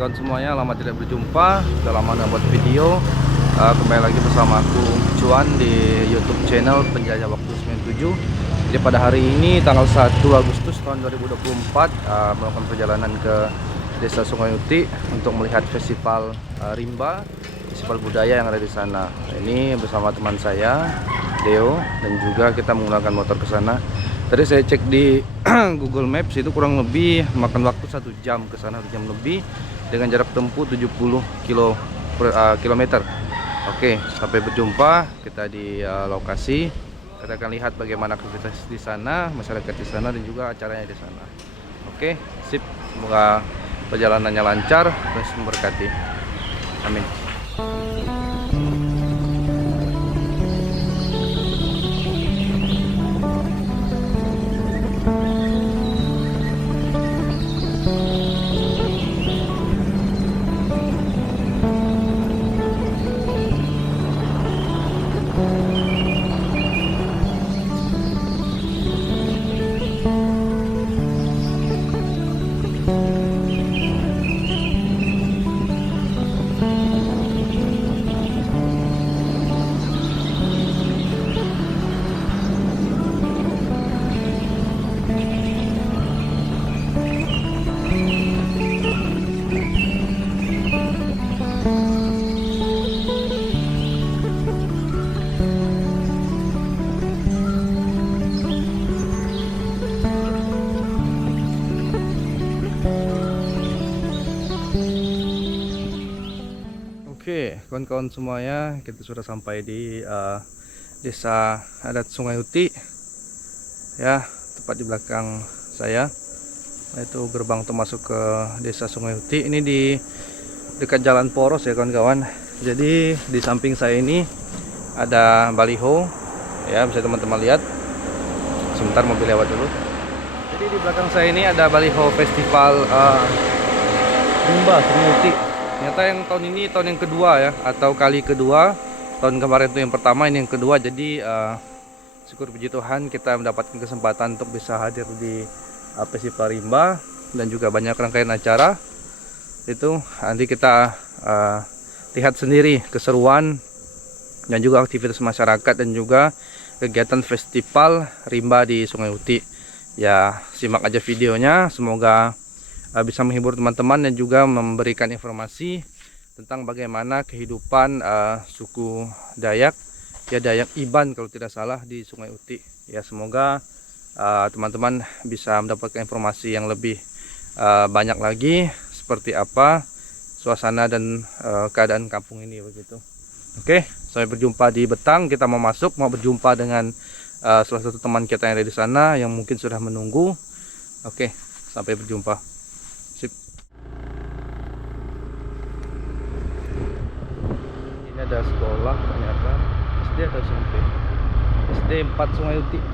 kawan-kawan semuanya, lama tidak berjumpa. Sudah lama nggak buat video. Kembali lagi bersama aku Cuan di YouTube channel Penjajah Waktu 97. Jadi pada hari ini tanggal 1 Agustus tahun 2024 melakukan perjalanan ke Desa Sungai Utik untuk melihat festival rimba, festival budaya yang ada di sana. Ini bersama teman saya Deo, dan juga kita menggunakan motor ke sana. Tadi saya cek di Google Maps, itu kurang lebih makan waktu 1 jam ke sana, 1 jam lebih, dengan jarak tempuh 70 kilometer. Oke, sampai berjumpa kita di lokasi. Kita akan lihat bagaimana aktivitas di sana, masyarakat di sana, dan juga acaranya di sana. Oke, sip. Semoga perjalanannya lancar, terus memberkati. Amin. Oke, kawan-kawan semuanya, kita sudah sampai di Desa Adat Sungai Utik. Ya, tepat di belakang saya. Itu gerbang untuk masuk ke Desa Sungai Utik. Ini di dekat Jalan Poros ya kawan-kawan. Jadi di samping saya ini ada baliho. Ya, bisa teman-teman lihat. Sebentar mobil lewat dulu. Jadi di belakang saya ini ada baliho festival rimba Sungai Utik. Ternyata yang tahun ini tahun yang kedua ya, atau kali kedua. Tahun kemarin itu yang pertama, ini yang kedua. Jadi syukur puji Tuhan kita mendapatkan kesempatan untuk bisa hadir di festival rimba, dan juga banyak rangkaian acara. Itu nanti kita lihat sendiri keseruan dan juga aktivitas masyarakat dan juga kegiatan festival rimba di Sungai Utik. Ya, simak aja videonya, semoga bisa menghibur teman-teman dan juga memberikan informasi tentang bagaimana kehidupan suku Dayak, ya Dayak Iban kalau tidak salah, di Sungai Utik. Ya, semoga teman-teman bisa mendapatkan informasi yang lebih banyak lagi, seperti apa suasana dan keadaan kampung ini begitu. Oke, sampai berjumpa di Betang. Kita mau masuk, mau berjumpa dengan salah satu teman kita yang ada di sana yang mungkin sudah menunggu. Oke, sampai berjumpa. Ini ada sekolah ternyata, SD atau SMP? SD 4 Sungai Utik.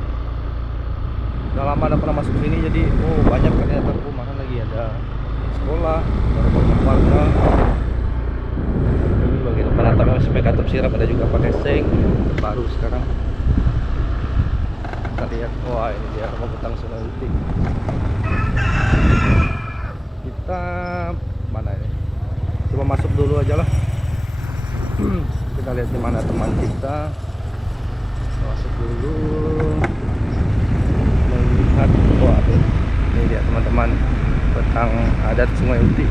Udah lama tidak pernah masuk sini, jadi banyak ternyata perumahan lagi, ada sekolah, ada rumah warga. Ini bagian depan atapnya masih pakai atap sirap, ada juga pakai seng baru sekarang. Kita lihat, wah ini dia rumah Betang Sungai Utik. Kita mana ini? Coba masuk dulu aja lah. Kita lihat di mana teman kita. Masuk dulu. Melihat, wah ini dia teman-teman Betang Adat Sungai Utik.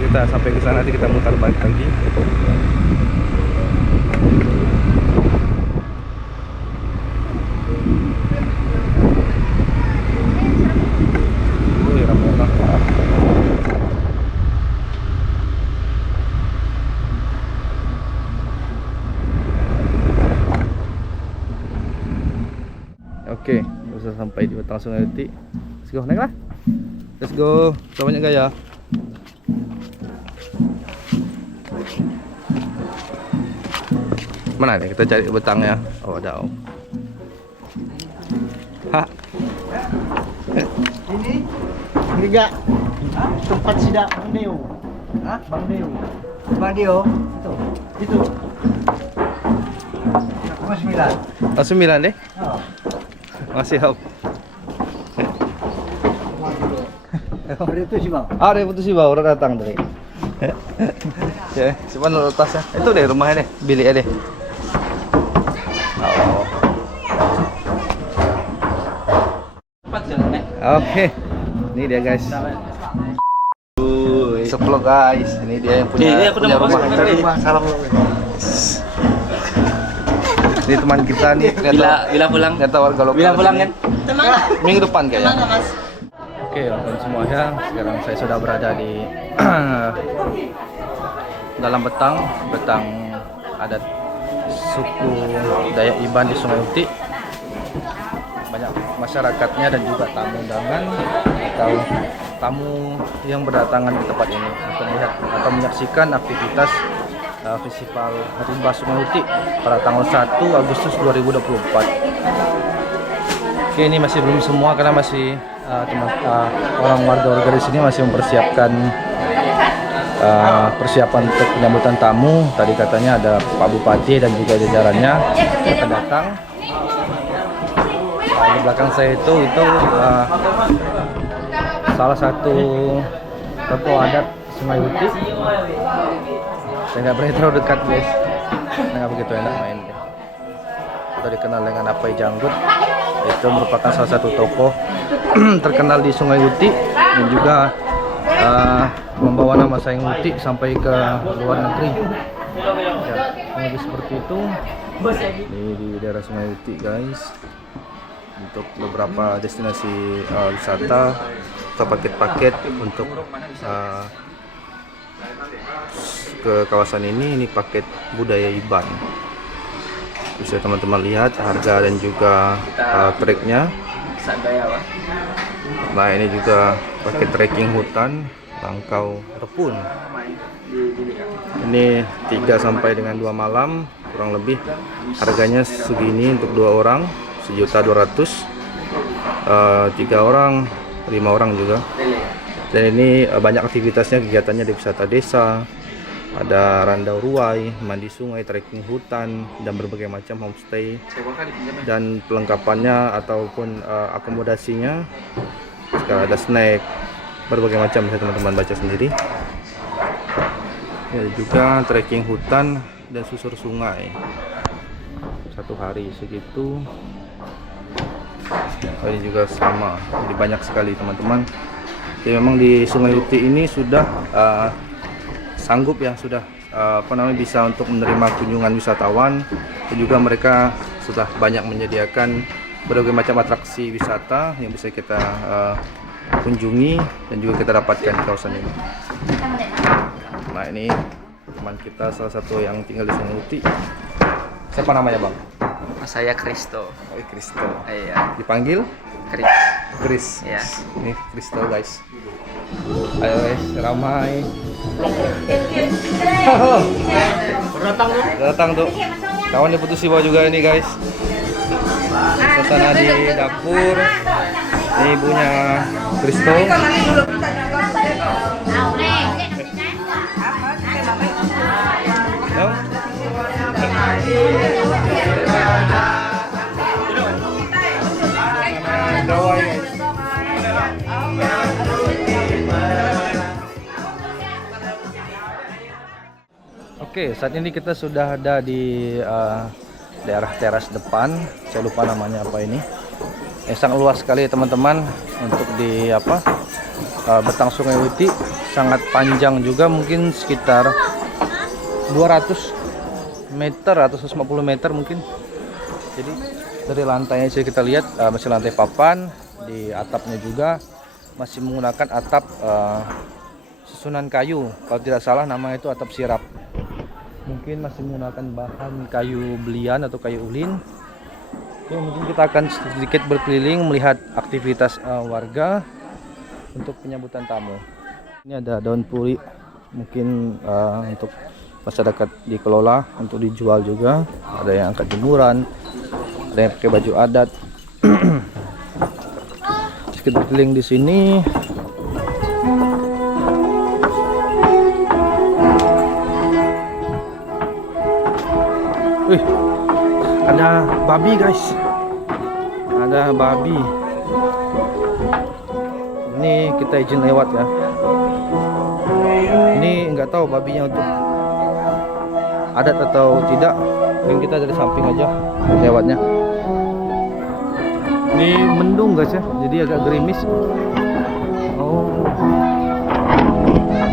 Kita sampai ke sana, nanti kita mutar balik lagi. Oke, sudah sampai di Betang Sungai Utik. Let's go, naik lah. Let's go. Coba banyak gaya. Mana nih kita cari betangnya? Oh, ada. Hah? Ini enggak tempat sidak Bang Deo. Hah? Bang Deo. Bang Deo. Itu. 9. Oh, 9 deh. Oh. Masih hop. Itu sih bang. Ah, dia putus sih baru datang tadi. Ya, simpan dulu tasnya. Itu deh rumahnya deh, biliknya deh. Oh. Oke, ini dia guys. Seplok guys, ini dia yang punya rumah. Cari rumah, salam dulu. Ini teman kita nih. Bila pulang. Ternyata warga lokal. Bila pulang kan? Minggu depan kayaknya. Oke, teman semuanya. Sekarang saya sudah berada di dalam betang adat suku Dayak Iban di Sungai Utik. Banyak masyarakatnya dan juga tamu undangan atau tamu yang berdatangan ke tempat ini untuk melihat atau menyaksikan aktivitas Festival Rimba Sungai Utik pada tanggal 1 Agustus 2024. Oke, ini masih belum semua karena masih orang warga di sini masih mempersiapkan persiapan untuk penyambutan tamu. Tadi katanya ada Pak Bupati dan juga jajarannya akan datang. Di belakang saya itu salah satu tokoh adat Sungai Utik. Saya nggak berani terlalu dekat guys, nggak begitu enak main. Atau dikenal dengan Apai Janggut, itu merupakan salah satu tokoh terkenal di Sungai Utik dan juga membawa nama Sungai Utik sampai ke luar negeri. Ya, lebih seperti itu. Ini di daerah Sungai Utik guys. Untuk beberapa destinasi wisata atau paket-paket untuk ke kawasan ini paket budaya Iban. Bisa teman-teman lihat harga dan juga treknya. Nah, ini juga paket trekking hutan Langkau Repun. Ini 3 sampai dengan 2 malam kurang lebih. Harganya segini untuk 2 orang 1.200.000, 3 orang 5 orang juga. Dan ini banyak aktivitasnya, kegiatannya di wisata desa, ada randau ruai, mandi sungai, trekking hutan, dan berbagai macam homestay dan pelengkapannya ataupun akomodasinya. Sekarang ada snack, berbagai macam, bisa teman-teman baca sendiri. Ya, juga trekking hutan dan susur sungai 1 hari segitu. Ini juga sama, jadi banyak sekali teman-teman. Ya, memang di Sungai Utik ini sudah sanggup ya, sudah bisa untuk menerima kunjungan wisatawan, dan juga mereka sudah banyak menyediakan berbagai macam atraksi wisata yang bisa kita kunjungi dan juga kita dapatkan di kawasan ini. Nah, ini teman kita salah satu yang tinggal di Sungai Utik. Siapa namanya bang? Saya Kristo. Oh, Kristo. Iya. Dipanggil? Chris. Ya. Ini Kristo guys. Ayo guys, ramai. Datang tuh. Kawan diputus Siwa juga ini guys. Suasana di dapur. Ini ibunya Kristo. No? Oke, saat ini kita sudah ada di daerah teras depan. Saya lupa namanya apa ini. Sangat luas sekali teman-teman untuk di betang Sungai Utik. Sangat panjang juga, mungkin sekitar 200 meter atau 150 meter mungkin. Jadi dari lantainya sih kita lihat masih lantai papan, di atapnya juga masih menggunakan atap susunan kayu. Kalau tidak salah nama itu atap sirap. Mungkin masih menggunakan bahan kayu belian atau kayu ulin. Ya, mungkin kita akan sedikit berkeliling melihat aktivitas warga untuk penyambutan tamu. Ini ada daun puri, mungkin untuk masyarakat dikelola untuk dijual juga. Ada yang angkat jemuran, ada yang pakai baju adat. Sedikit berkeliling di sini. Wih, ada babi guys. Ada ada babi. Ini kita izin lewat ya. Ini nggak tahu babinya untuk adat atau tidak. Mungkin kita dari samping aja lewatnya. Ini mendung guys ya, jadi agak gerimis. Oh,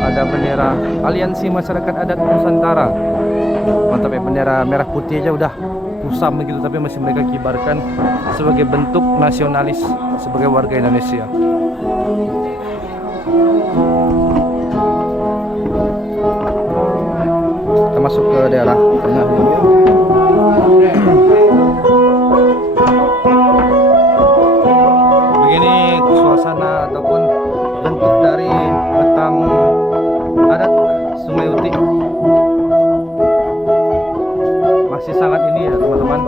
ada bendera Aliansi Masyarakat Adat Nusantara. Mantap ya, bendera merah putih aja udah kusam begitu, tapi masih mereka kibarkan sebagai bentuk nasionalis sebagai warga Indonesia. Kita masuk ke daerah tengah dulu. Begini suasana ataupun bentuk dari betang adat Sungai Utik. Masih sangat ini ya teman-teman.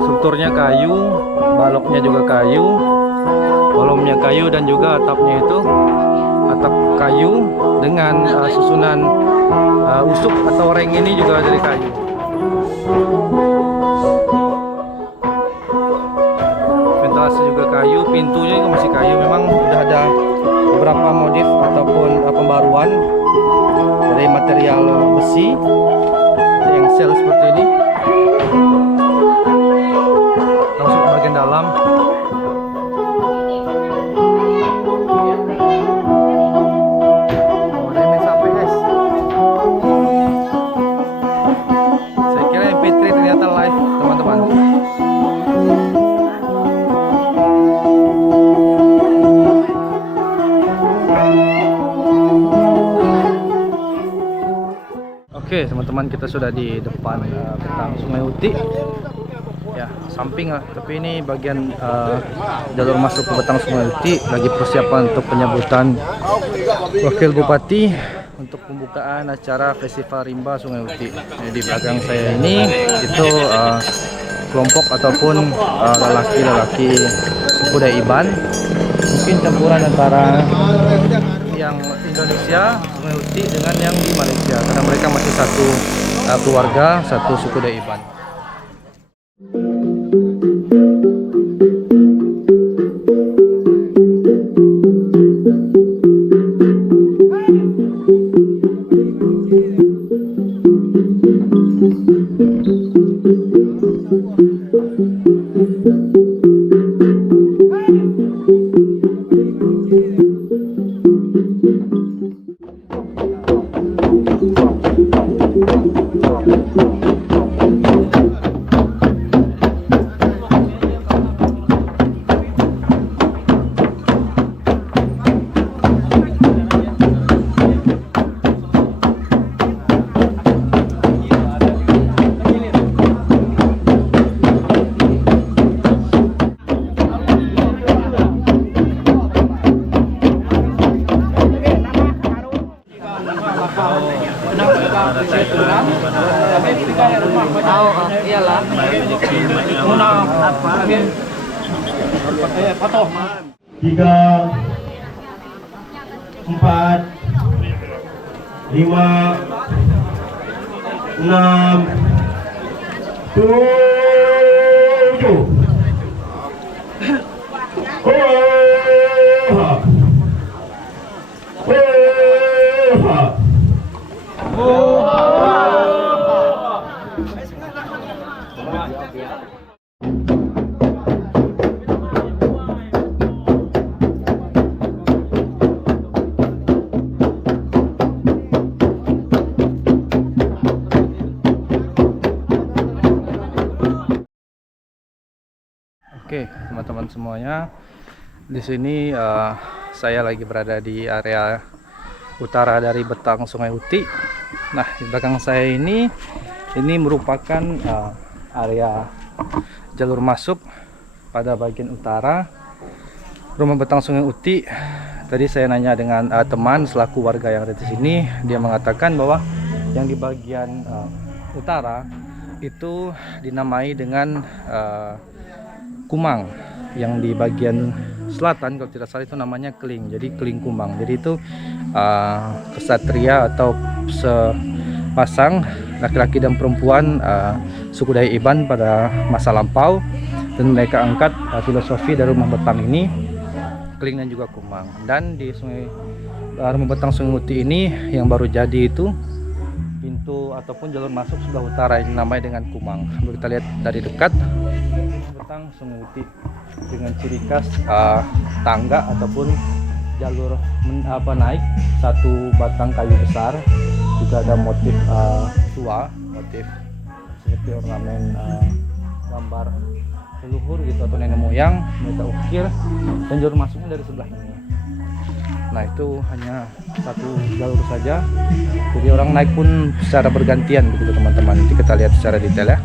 Strukturnya kayu, baloknya juga kayu, kolomnya kayu, dan juga atapnya itu atap kayu dengan susunan usuk atau reng ini juga dari kayu. Ventilasi juga kayu, pintunya juga masih kayu. Memang sudah ada beberapa modif ataupun pembaruan dari material besi yang sel seperti ini. Langsung ke bagian dalam. Oh, ada main sampai guys. Saya kira MP3 ternyata live teman-teman. Oke teman-teman, kita sudah di depan betang Sungai Utik ya, samping lah, tapi ini bagian jalur masuk ke betang Sungai Utik. Lagi persiapan untuk penyambutan Wakil Bupati untuk pembukaan acara Festival Rimba Sungai Utik. Di belakang saya ini itu kelompok ataupun lelaki-lelaki suku Daiban, mungkin campuran antara yang Indonesia Sungai Utik dengan yang di Malaysia, karena mereka masih satu keluarga, satu suku Daiban. Tiga, empat, lima, enam, tujuh. Oke, teman-teman semuanya, di sini saya lagi berada di area utara dari betang Sungai Utik. Nah, di belakang saya ini merupakan area jalur masuk pada bagian utara rumah betang Sungai Utik. Tadi saya nanya dengan teman selaku warga yang ada di sini, dia mengatakan bahwa yang di bagian utara itu dinamai dengan Kumang, yang di bagian selatan kalau tidak salah itu namanya Keling. Jadi Keling Kumang. Jadi itu kesatria atau sepasang laki-laki dan perempuan suku Daiban pada masa lampau dan mereka angkat filosofi dari rumah Betang ini, Keling dan juga Kumang. Dan di rumah Betang Sungai Uti ini yang baru jadi itu pintu ataupun jalur masuk sebelah utara yang namanya dengan Kumang. Kalau kita lihat dari dekat Betang Sungai Uti dengan ciri khas tangga ataupun jalur naik satu batang kayu besar, juga ada motif tua, motif seperti ornamen gambar leluhur gitu atau nenek moyang mereka ukir, dan jalur masuknya dari sebelah ini. Nah itu hanya satu jalur saja, jadi orang naik pun secara bergantian begitu teman-teman. Nanti kita lihat secara detail ya.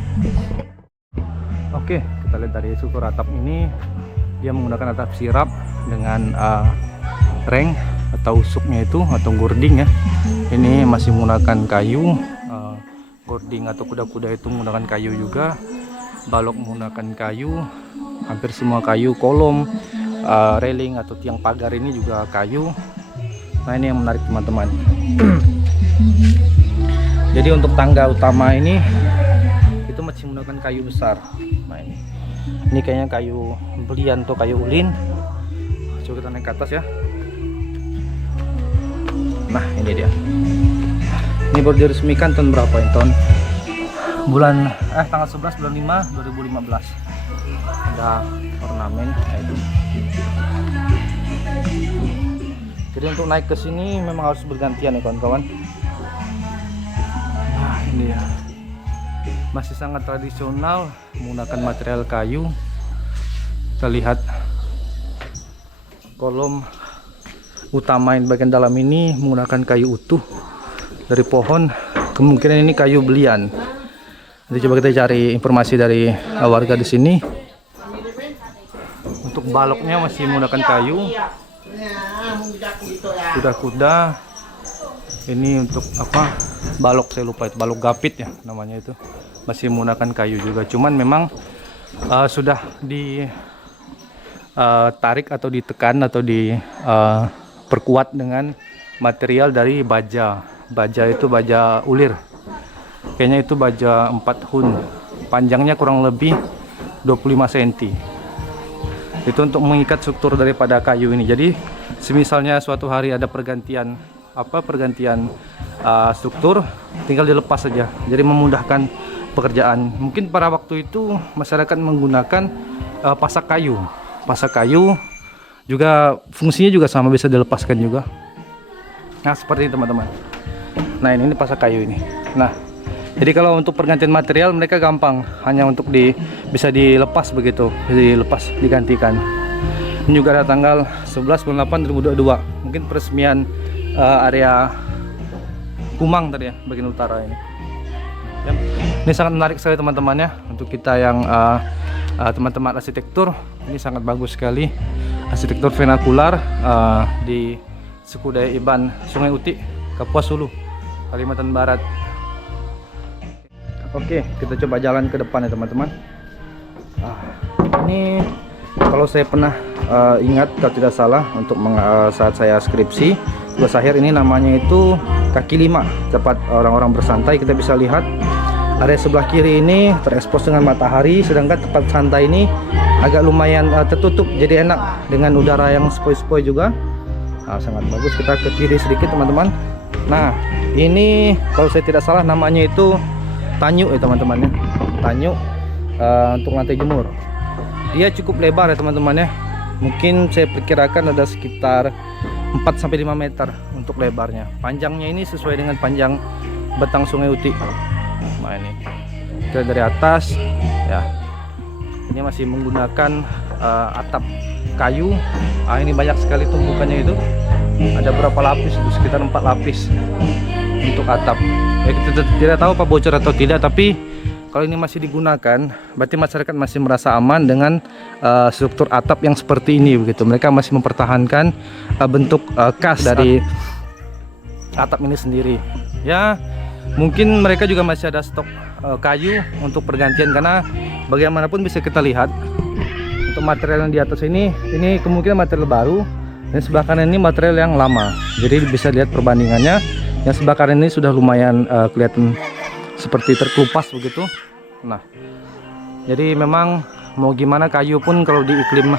Oke, kita lihat dari struktur atap ini, dia menggunakan atap sirap dengan reng atau usuknya itu atau gording ya. Ini masih menggunakan kayu, gording atau kuda-kuda itu menggunakan kayu juga, balok menggunakan kayu, hampir semua kayu, kolom, railing atau tiang pagar ini juga kayu. Nah ini yang menarik teman-teman. Jadi untuk tangga utama ini itu masih menggunakan kayu besar. Nah ini kayaknya kayu belian atau kayu ulin. Coba kita naik ke atas ya. Nah ini dia. Ini baru diresmikan tahun berapa ini? Tanggal 11 bulan 5 2015. Ada ornamen itu. Jadi untuk naik ke sini memang harus bergantian ya kawan-kawan. Nah ini ya, masih sangat tradisional menggunakan material kayu. Kita lihat kolom utama yang bagian dalam ini menggunakan kayu utuh dari pohon, kemungkinan ini kayu belian. Nanti coba kita cari informasi dari warga di sini. Untuk baloknya masih menggunakan kayu. Kuda-kuda ini untuk apa? Balok saya lupa itu, balok gapit ya namanya itu. Masih menggunakan kayu juga. Cuman memang sudah ditarik atau ditekan atau diperkuat dengan material dari baja. Baja itu baja ulir. Kayaknya itu baja 4 hun. Panjangnya kurang lebih 25 cm. Itu untuk mengikat struktur daripada kayu ini. Jadi semisalnya suatu hari ada pergantian struktur, tinggal dilepas saja. Jadi memudahkan pekerjaan. Mungkin pada waktu itu masyarakat menggunakan pasak kayu. Pasak kayu juga fungsinya juga sama, bisa dilepaskan juga. Nah seperti ini teman-teman. Nah ini pasak kayu ini. Nah jadi kalau untuk pergantian material mereka gampang, hanya untuk bisa dilepas begitu, digantikan. Ini juga ada tanggal 11 bulan 8 2022. Mungkin peresmian area Kumang tadi ya, bagian utara ini. Ya, ini sangat menarik sekali teman-teman ya, untuk kita yang teman-teman arsitektur. Ini sangat bagus sekali, arsitektur vernakular di suku Dayak Iban Sungai Uti, Kapuas Hulu, Kalimantan Barat. Oke, kita coba jalan ke depan ya teman-teman. Ini kalau saya pernah ingat kalau tidak salah untuk saat saya skripsi tugas akhir, ini namanya itu kaki 5, tempat orang-orang bersantai. Kita bisa lihat area sebelah kiri ini terekspos dengan matahari, sedangkan tempat santai ini agak lumayan tertutup, jadi enak dengan udara yang sepoi-sepoi juga. Sangat bagus. Kita ke kiri sedikit teman-teman. Nah ini kalau saya tidak salah namanya itu tanyuk ya teman-teman ya, tanyuk untuk lantai jemur. Dia cukup lebar ya teman-teman ya, mungkin saya perkirakan ada sekitar 4-5 meter untuk lebarnya. Panjangnya ini sesuai dengan panjang Betang Sungai Uti. Nah ini kita dari atas ya, ini masih menggunakan atap kayu. Ini banyak sekali tumpukannya itu, ada berapa lapis itu, sekitar 4 lapis untuk atap ya. Kita tidak tahu apa bocor atau tidak, tapi kalau ini masih digunakan berarti masyarakat masih merasa aman dengan struktur atap yang seperti ini begitu. Mereka masih mempertahankan bentuk khas dari atap ini sendiri ya. Mungkin mereka juga masih ada stok kayu untuk pergantian, karena bagaimanapun bisa kita lihat untuk material yang di atas ini kemungkinan material baru, dan sebelah kanan ini material yang lama. Jadi bisa lihat perbandingannya. Yang sebelah kanan ini sudah lumayan kelihatan seperti terkelupas begitu. Nah, jadi memang mau gimana kayu pun kalau di iklim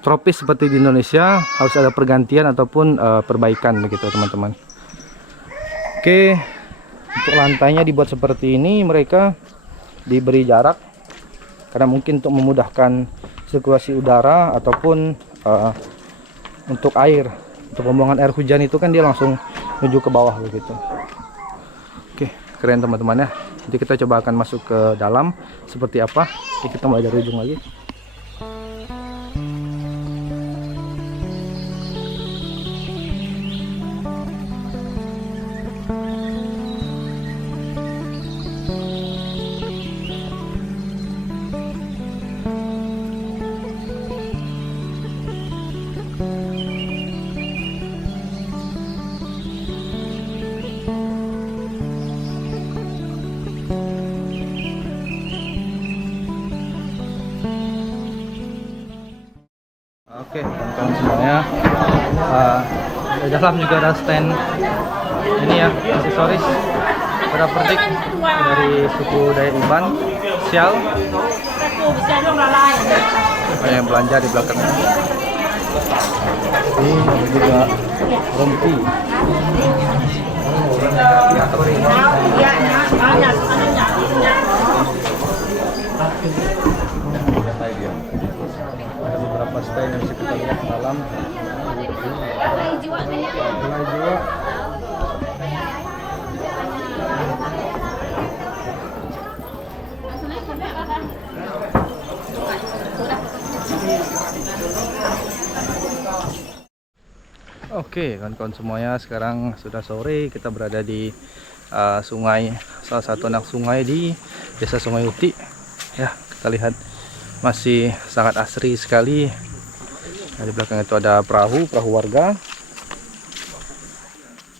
tropis seperti di Indonesia harus ada pergantian ataupun perbaikan begitu teman-teman. Oke, untuk lantainya dibuat seperti ini, mereka diberi jarak karena mungkin untuk memudahkan sirkulasi udara ataupun untuk air, untuk pembuangan air hujan itu kan dia langsung menuju ke bawah begitu. Oke, keren teman-teman ya. Nanti kita coba akan masuk ke dalam seperti apa. Oke, kita mulai dari ujung lagi. Oke, teman-teman semuanya, di dalam juga ada stand ini ya, aksesoris pada perdik dari suku Dayak Iban, Sial. Banyak yang belanja di belakang. Ini ada juga rompi. Ada beberapa stand yang bisa kita lihat di dalam. Nilai jiwa. Oke, kawan-kawan semuanya, sekarang sudah sore, kita berada di sungai, salah satu anak sungai di Desa Sungai Uti. Ya, kita lihat masih sangat asri sekali. Nah, di belakang itu ada perahu warga.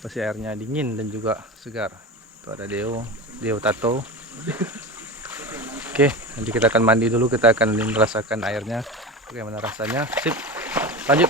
Pasti airnya dingin dan juga segar. Itu ada Deo Tato. Oke, nanti kita akan mandi dulu, kita akan merasakan airnya bagaimana rasanya. Sip, lanjut.